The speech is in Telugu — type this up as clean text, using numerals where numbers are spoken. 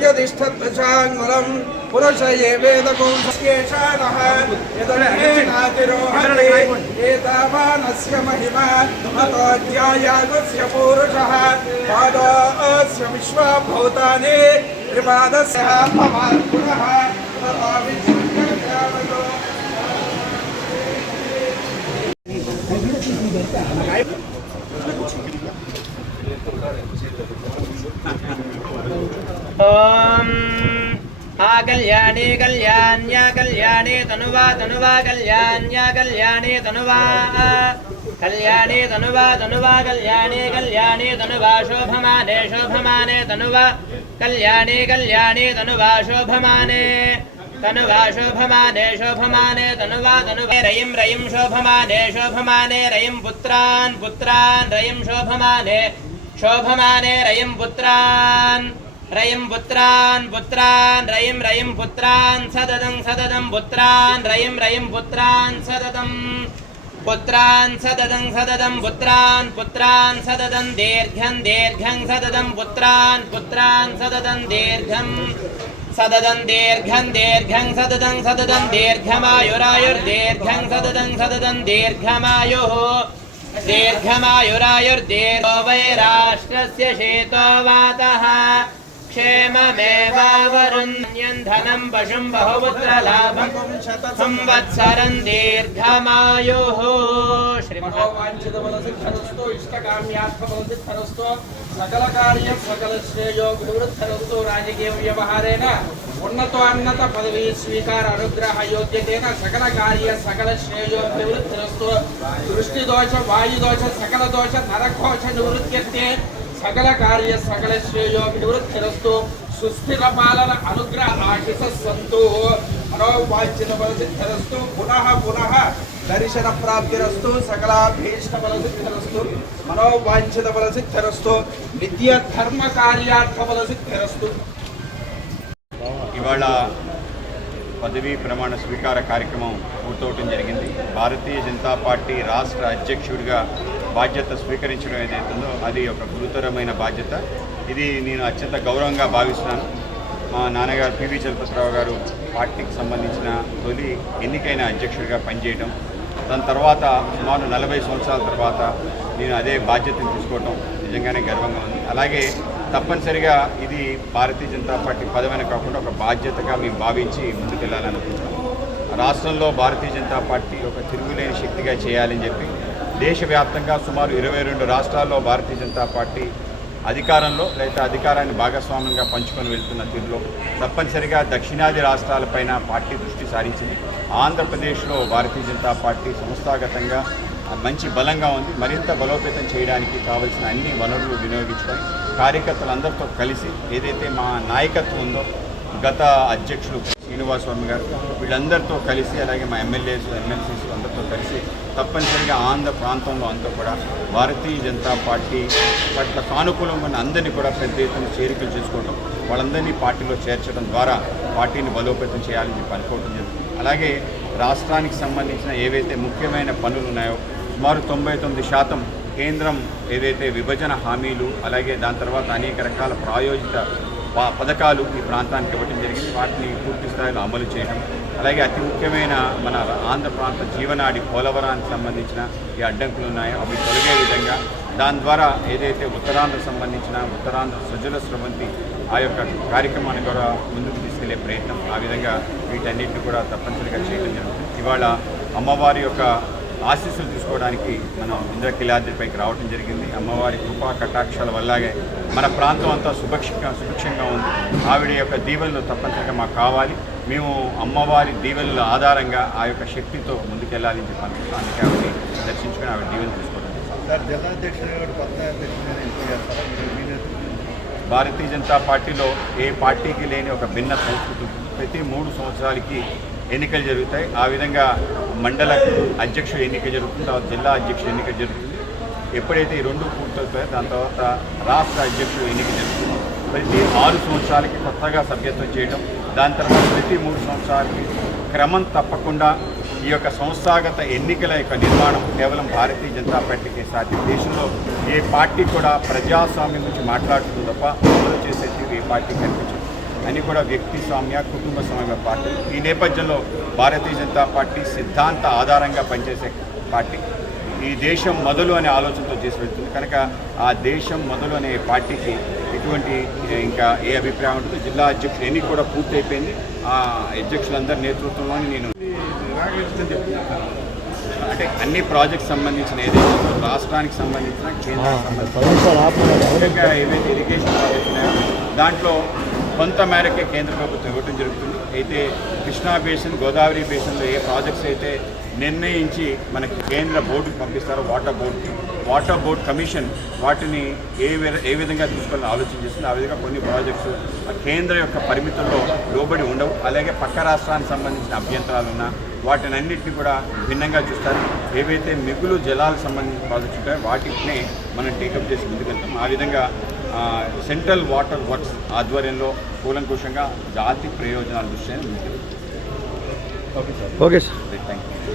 प्रत्यधिष्ठत्वशाङ्गुलं पुरुष ये वेदगुंसकेशानः यदन्येनातिरोहते एतावानस्य महिमा ततोऽध्यायागस्य पूरुषः पादोऽस्य विश्वभूतानि त्रिपादस्य भवान् पुनः ततो विचिन्त्यावतो कल्याणी कल्याण्या कल्याणी तनुवा तनुवा कल्याण्या कल्याणी तनुवा कल्याणी तनुवा तनुवा कल्याणी कल्याणी तनुवा शोभमाने शोभमाने तनुवा कल्याणी कल्याणी तनुवा शोभमाने तनुवा शोभमाने शोभमाने तनुवा तनुवा रयिं रयिं शोभमाने शोभमाने रयिं पुत्रान् पुत्रान् रयिं शोभमाने शोभमाने रयिं पुत्रान् रयिं पुत्रान् पुत्रान् रयिं रयिं पुत्रान् सददं सददं पुत्रान् रयिं रयिं पुत्रान् सददं पुत्रान् सददं सददं पुत्रान् पुत्रान् सददं दीर्घं दीर्घं सददं पुत्रान् पुत्रान् सददं दीर्घं सददं दीर्घं दीर्घं सददं सददं दीर्घमायुरायुर्दीर्घं सददं सददं दीर्घमायुः दीर्घमायुरायुर्दीर्घो वै राष्ट्रस्य शेतो वातः क्षेममेवावरुण्यं धनं पशुं बहुपुत्रलाभं संवत्सरं दीर्घमायुः श्रीमद्वाञ्छितबलसिद्धरस्तो इष्टकाम्यार्थबलसिद्धरस्तो सकलकार्यं सकलश्रेयो गुरुवृद्धरस्तो राजकीयव्यवहारेण उन्नतोन्नत पदवी स्वीकार अनुग्रह योग्यतेन सकलकार्य सकलश्रेयोभिवृद्धिरस्तो दृष्टिदोष वायुदोष सकलदोष नरघोष निवृत्त्यर्थे सकल कार्य सकल श्रेयो निवृत्तिरस्तु सुस्थिर पालन अनुग्रह आशिष सन्तु मनोवांछित बलसिद्धिरस्तु पुनः पुनः दर्शन प्राप्तिरस्तु सकलाभीष्ट बलसिद्धिरस्तु मनोवांछित बलसिद्धिरस्तु नित्य धर्म कार्यार्थ बलसिद्धिरस्तु। ఇవాళ పదవీ ప్రమాణ స్వీకార కార్యక్రమం పూర్తవటం జరిగింది. భారతీయ జనతా పార్టీ రాష్ట్ర అధ్యక్షుడిగా బాధ్యత స్వీకరించడం ఏదైతుందో అది ఒక గురుతరమైన బాధ్యత. ఇది నేను అత్యంత గౌరవంగా భావిస్తున్నాను. మా నాన్నగారు పివి చలపతిరావు గారు పార్టీకి సంబంధించిన తొలి ఎన్నికైన అధ్యక్షుడిగా పనిచేయడం, దాని తర్వాత సుమారు 40 సంవత్సరాల తర్వాత నేను అదే బాధ్యతను తీసుకోవడం నిజంగానే గర్వంగా ఉంది. అలాగే తప్పనిసరిగా ఇది భారతీయ జనతా పార్టీ పదవిని కాకుండా ఒక బాధ్యతగా మేము భావించి ముందుకెళ్లాలనుకుంటున్నాం. రాష్ట్రంలో భారతీయ జనతా పార్టీ ఒక తిరుగులేని శక్తిగా చేయాలని చెప్పి దేశవ్యాప్తంగా సుమారు 22 రాష్ట్రాల్లో భారతీయ జనతా పార్టీ అధికారంలో లేదా అధికారాన్ని భాగస్వామ్యంగా పంచుకొని వెళ్తున్న తీరులో తప్పనిసరిగా దక్షిణాది రాష్ట్రాలపైన పార్టీ దృష్టి సారించింది. ఆంధ్రప్రదేశ్లో భారతీయ జనతా పార్టీ సంస్థాగతంగా మంచి బలంగా ఉంది. మరింత బలోపేతం చేయడానికి కావలసిన అన్ని వనరులు వినియోగించుకొని కార్యకర్తలందరితో కలిసి ఏదైతే మా నాయకత్వం ఉందో గత అధ్యక్షులు శ్రీనివాస్ వర్మ గారు వీళ్ళందరితో కలిసి అలాగే మా ఎమ్మెల్యేస్ ఎమ్మెల్సీస్ అందరితో కలిసి తప్పనిసరిగా ఆంధ్ర ప్రాంతంలో అంతా కూడా భారతీయ జనతా పార్టీ పట్ల సానుకూలంగా ఉన్న అందరినీ కూడా పెద్ద ఎత్తున చేరికలు చేసుకోవడం, వాళ్ళందరినీ పార్టీలో చేర్చడం ద్వారా పార్టీని బలోపేతం చేయాలని చెప్పి అనుకోవడం జరుగుతుంది. అలాగే రాష్ట్రానికి సంబంధించిన ఏవైతే ముఖ్యమైన పనులు ఉన్నాయో సుమారు 99% కేంద్రం ఏదైతే విభజన హామీలు అలాగే దాని తర్వాత అనేక రకాల ప్రాయోజిత పథకాలు ఈ ప్రాంతానికి ఇవ్వడం జరిగింది. వాటిని పూర్తి స్థాయిలో అమలు చేయడం, అలాగే అతి ముఖ్యమైన మన ఆంధ్ర ప్రాంత జీవనాడి పోలవరానికి సంబంధించిన ఈ అడ్డంకులు ఉన్నాయో అవి తొలగే విధంగా దాని ద్వారా ఏదైతే ఉత్తరాంధ్ర సంబంధించిన ఉత్తరాంధ్ర సుజల స్రవంతి ఆ యొక్క కార్యక్రమాన్ని కూడా ముందుకు తీసుకెళ్లే ప్రయత్నం, ఆ విధంగా వీటన్నిటిని కూడా తప్పనిసరిగా చేయడం జరుగుతుంది. ఇవాళ అమ్మవారి యొక్క ఆశీస్సులు తీసుకోవడానికి మనం ఇంద్రకీలాద్రిపైకి రావడం జరిగింది. అమ్మవారి కృపా కటాక్షాల వల్లగే మన ప్రాంతం అంతా సుభిక్షంగా ఉంది. ఆవిడ యొక్క దీవెనలు తప్పనిసరిగా మాకు కావాలి. మేము అమ్మవారి దీవెనల ఆధారంగా ఆ యొక్క శక్తితో ముందుకెళ్ళాలని చెప్పి అనుకుంటున్నాం. అందుకే ఆవిడని దర్శించుకొని ఆవిడ దీవెనలు తీసుకోవడం. భారతీయ జనతా పార్టీలో ఏ పార్టీకి లేని ఒక భిన్న సంస్కృతి. ప్రతి 3 సంవత్సరాలకి ఎన్నికలు జరుగుతాయి. ఆ విధంగా మండల అధ్యక్షుడు ఎన్నిక జరుగుతుంది, తర్వాత జిల్లా అధ్యక్షుడు ఎన్నిక జరుగుతుంది. ఎప్పుడైతే ఈ 2 పూర్తవుతాయో దాని తర్వాత రాష్ట్ర అధ్యక్షుడు ఎన్నిక జరుగుతుంది. ప్రతి 6 సంవత్సరాలకి కొత్తగా సభ్యత్వం చేయడం, దాని తర్వాత ప్రతి 3 సంవత్సరాలకి క్రమం తప్పకుండా ఈ యొక్క సంస్థాగత ఎన్నికల యొక్క నిర్మాణం కేవలం భారతీయ జనతా పార్టీకి సాధ్యం. దేశంలో ఏ పార్టీ కూడా ప్రజాస్వామ్యం గురించి మాట్లాడుతుంది తప్ప అమలు చేసే తీరు ఏ పార్టీ కనిపించదు. అన్నీ కూడా వ్యక్తి స్వామ్య కుటుంబ స్వామ్య పార్టీ. ఈ నేపథ్యంలో భారతీయ జనతా పార్టీ సిద్ధాంత ఆధారంగా పనిచేసే పార్టీ. ఈ దేశం మొదలు అనే ఆలోచనతో చేసి వెళ్తుంది కనుక ఆ దేశం మొదలు అనే పార్టీకి ఎటువంటి ఇంకా ఏ అభిప్రాయం ఉంటుందో జిల్లా అధ్యక్షులు ఎన్ని కూడా పూర్తి అయిపోయింది. ఆ అధ్యక్షులందరి నేతృత్వంలోని నేను అంటే అన్ని ప్రాజెక్ట్స్ సంబంధించిన ఏదైతే రాష్ట్రానికి సంబంధించిన కేంద్రానికి సంబంధించిన ఏవైతే ఇరిగేషన్ ప్రాజెక్ట్స్ ఉన్నాయో దాంట్లో కొంత మేరకే కేంద్ర ప్రభుత్వం ఇవ్వడం జరుగుతుంది. అయితే కృష్ణా బేసిన్, గోదావరి బేసిన్లో ఏ ప్రాజెక్ట్స్ అయితే నిర్ణయించి మనకి కేంద్ర బోర్డుకి పంపిస్తారో వాటర్ బోర్డ్ కమిషన్ వాటిని ఏ విధంగా తీసుకోవాలని ఆలోచన చేస్తుంది. ఆ విధంగా కొన్ని ప్రాజెక్ట్స్ కేంద్ర యొక్క పరిమితుల్లో లోబడి ఉండవు. అలాగే పక్క రాష్ట్రానికి సంబంధించిన అభ్యంతరాలు ఉన్నా వాటిని అన్నింటినీ కూడా భిన్నంగా చూస్తారు. ఏవైతే మిగులు జలాలకు సంబంధించిన ప్రాజెక్ట్స్ ఉంటాయో వాటినే మనం టేకప్ చేసి ముందుకెళ్తాం. ఆ విధంగా సెంట్రల్ వాటర్ వర్క్స్ ఆధ్వర్యంలో కూలంకుషంగా జాతి ప్రయోజనాల దృష్ట్యా ముందుకెళ్తాం. Okay sir. Thank you.